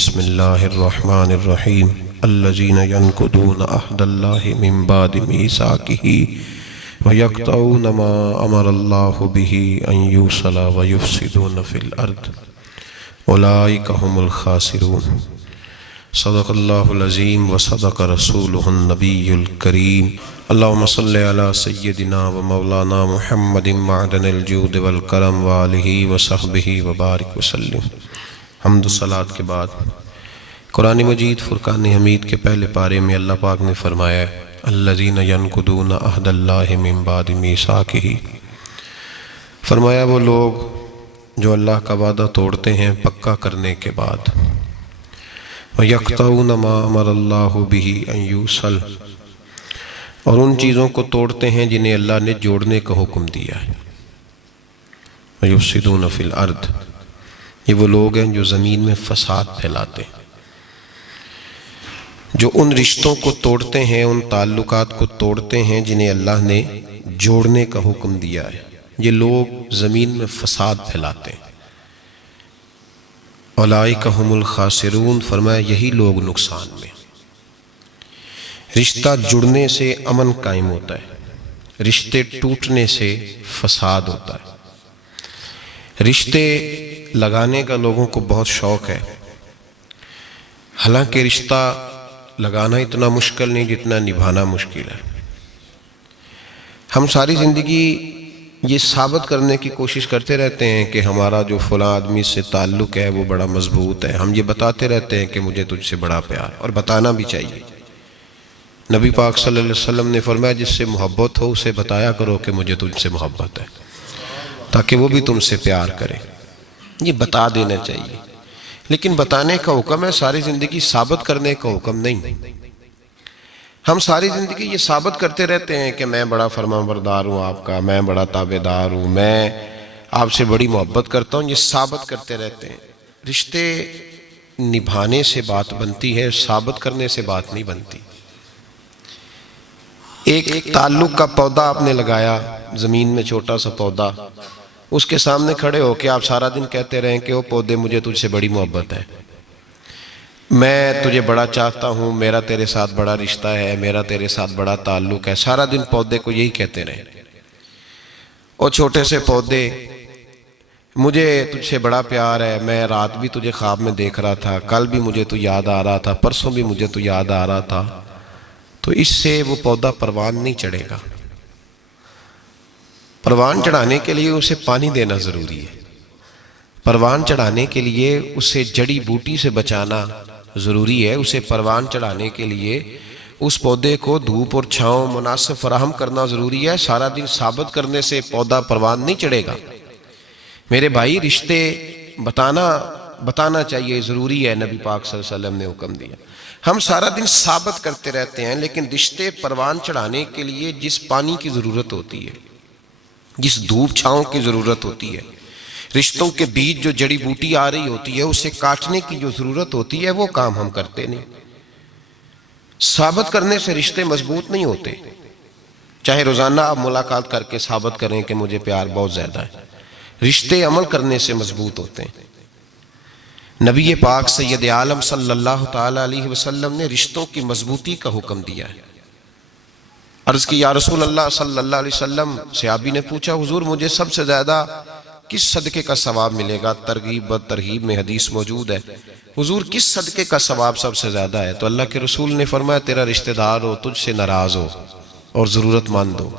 بسم اللہ الرحمن الرحیم الذین ینقضون عہد اللہ من بعد میثاقہ ویقطعون ما امر اللہ بہ ان یوصل ویفسدون فی الارض اولئک هم الخاسرون۔ صدق اللہ العظیم وصدق رسولہ النبی الکریم۔ اللہم صلی علی سیدنا و مولانا محمد معدن الجود والکرم وآلہ وصحبہ وبارک وسلم۔ حمد و صلاۃ کے بعد قرآن مجید فرقان حمید کے پہلے پارے میں اللہ پاک نے فرمایا ہے الذین ینقضون عہد اللہ من بعد میثاقہ، فرمایا وہ لوگ جو اللہ کا وعدہ توڑتے ہیں پکا کرنے کے بعد، وَيَقْطَعُونَ مَا أَمَرَ اللَّهُ بِهِ أَن يُوصَلَ، اور ان چیزوں کو توڑتے ہیں جنہیں اللہ نے جوڑنے کا حکم دیا ہے، وَيُفْسِدُونَ فِي الْأَرْضِ، یہ وہ لوگ ہیں جو زمین میں فساد پھیلاتے ہیں، جو ان رشتوں کو توڑتے ہیں، ان تعلقات کو توڑتے ہیں جنہیں اللہ نے جوڑنے کا حکم دیا ہے، یہ لوگ زمین میں فساد پھیلاتے ہیں۔ اولئک هم الخاسرون، فرمایا یہی لوگ نقصان میں۔ رشتہ جڑنے سے امن قائم ہوتا ہے، رشتے ٹوٹنے سے فساد ہوتا ہے۔ رشتے لگانے کا لوگوں کو بہت شوق ہے، حالانکہ رشتہ لگانا اتنا مشکل نہیں جتنا نبھانا مشکل ہے۔ ہم ساری زندگی یہ ثابت کرنے کی کوشش کرتے رہتے ہیں کہ ہمارا جو فلاں آدمی سے تعلق ہے وہ بڑا مضبوط ہے، ہم یہ بتاتے رہتے ہیں کہ مجھے تجھ سے بڑا پیار، اور بتانا بھی چاہیے۔ نبی پاک صلی اللہ علیہ وسلم نے فرمایا جس سے محبت ہو اسے بتایا کرو کہ مجھے تجھ سے محبت ہے، تاکہ وہ بھی تم سے پیار کرے، یہ بتا دینا چاہیے۔ لیکن بتانے کا حکم ہے، ساری زندگی ثابت کرنے کا حکم نہیں۔ ہم ساری زندگی یہ ثابت کرتے رہتے ہیں کہ میں بڑا فرمانبردار ہوں آپ کا، میں بڑا تابعدار ہوں، میں آپ سے بڑی محبت کرتا ہوں، یہ ثابت کرتے رہتے ہیں۔ رشتے نبھانے سے بات بنتی ہے، ثابت کرنے سے بات نہیں بنتی۔ ایک تعلق کا پودا آپ نے لگایا زمین میں، چھوٹا سا پودا، اس کے سامنے کھڑے ہو کے آپ سارا دن کہتے رہیں کہ وہ پودے مجھے تجھ سے بڑی محبت ہے، میں تجھے بڑا چاہتا ہوں، میرا تیرے ساتھ بڑا رشتہ ہے، میرا تیرے ساتھ بڑا تعلق ہے، سارا دن پودے کو یہی کہتے رہیں۔ اور چھوٹے سے پودے، مجھے تجھ سے بڑا پیار ہے، میں رات بھی تجھے خواب میں دیکھ رہا تھا، کل بھی مجھے تو یاد آ رہا تھا، پرسوں بھی مجھے تو یاد آ رہا تھا، تو اس سے وہ پودا پروان نہیں چڑھے گا۔ پروان چڑھانے کے لیے اسے پانی دینا ضروری ہے، پروان چڑھانے کے لیے اسے جڑی بوٹی سے بچانا ضروری ہے، اسے پروان چڑھانے کے لیے اس پودے کو دھوپ اور چھاؤں مناسب فراہم کرنا ضروری ہے۔ سارا دن ثابت کرنے سے پودا پروان نہیں چڑھے گا۔ میرے بھائی رشتے بتانا چاہیے، ضروری ہے، نبی پاک صلی اللہ علیہ وسلم نے حکم دیا۔ ہم سارا دن ثابت کرتے رہتے ہیں، لیکن رشتے پروان چڑھانے کے لیے جس پانی کی ضرورت ہوتی ہے، جس دھوپ چھاؤں کی ضرورت ہوتی ہے، رشتوں کے بیچ جو جڑی بوٹی آ رہی ہوتی ہے اسے کاٹنے کی جو ضرورت ہوتی ہے، وہ کام ہم کرتے نہیں۔ ثابت کرنے سے رشتے مضبوط نہیں ہوتے، چاہے روزانہ آپ ملاقات کر کے ثابت کریں کہ مجھے پیار بہت زیادہ ہے، رشتے عمل کرنے سے مضبوط ہوتے ہیں۔ نبی پاک سید عالم صلی اللہ تعالی علیہ وسلم نے رشتوں کی مضبوطی کا حکم دیا ہے۔ عرض کی یا رسول اللہ صلی اللہ علیہ وسلم، صحابی نے پوچھا حضور مجھے سب سے زیادہ کس صدقے کا ثواب ملے گا؟ ترغیب و ترہیب میں حدیث موجود ہے، حضور کس صدقے کا ثواب سب سے زیادہ ہے؟ تو اللہ کے رسول نے فرمایا تیرا رشتہ دار ہو، تجھ سے ناراض ہو اور ضرورت مند ہو،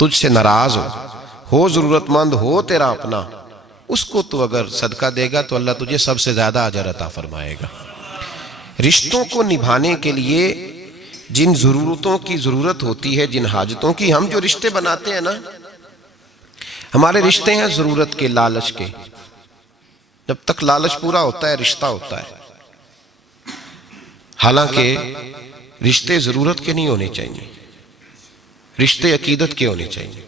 تجھ سے ناراض ہو ضرورت مند ہو تیرا اپنا، اس کو تو اگر صدقہ دے گا تو اللہ تجھے سب سے زیادہ اجر عطا فرمائے گا۔ رشتوں کو نبھانے کے لیے جن ضرورتوں کی ضرورت ہوتی ہے، جن حاجتوں کی، ہم جو رشتے بناتے ہیں نا، ہمارے رشتے ہیں ضرورت کے، لالچ کے۔ جب تک لالچ پورا ہوتا ہے رشتہ ہوتا ہے، حالانکہ رشتے ضرورت کے نہیں ہونے چاہیے، رشتے عقیدت کے ہونے چاہیے،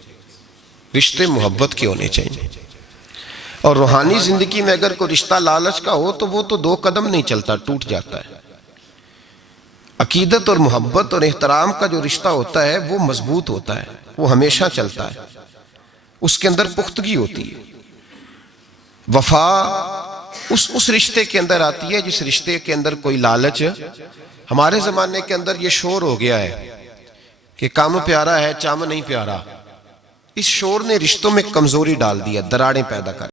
رشتے محبت کے ہونے چاہیے۔ اور روحانی زندگی میں اگر کوئی رشتہ لالچ کا ہو تو وہ تو 2 قدم نہیں چلتا، ٹوٹ جاتا ہے۔ عقیدت اور محبت اور احترام کا جو رشتہ ہوتا ہے وہ مضبوط ہوتا ہے، وہ ہمیشہ چلتا ہے، اس کے اندر پختگی ہوتی ہے۔ وفا اس رشتے کے اندر آتی ہے جس رشتے کے اندر کوئی لالچ. ہمارے زمانے کے اندر یہ شور ہو گیا ہے کہ کام پیارا ہے چام نہیں پیارا. اس شور نے رشتوں میں کمزوری ڈال دیا, دراڑیں پیدا کر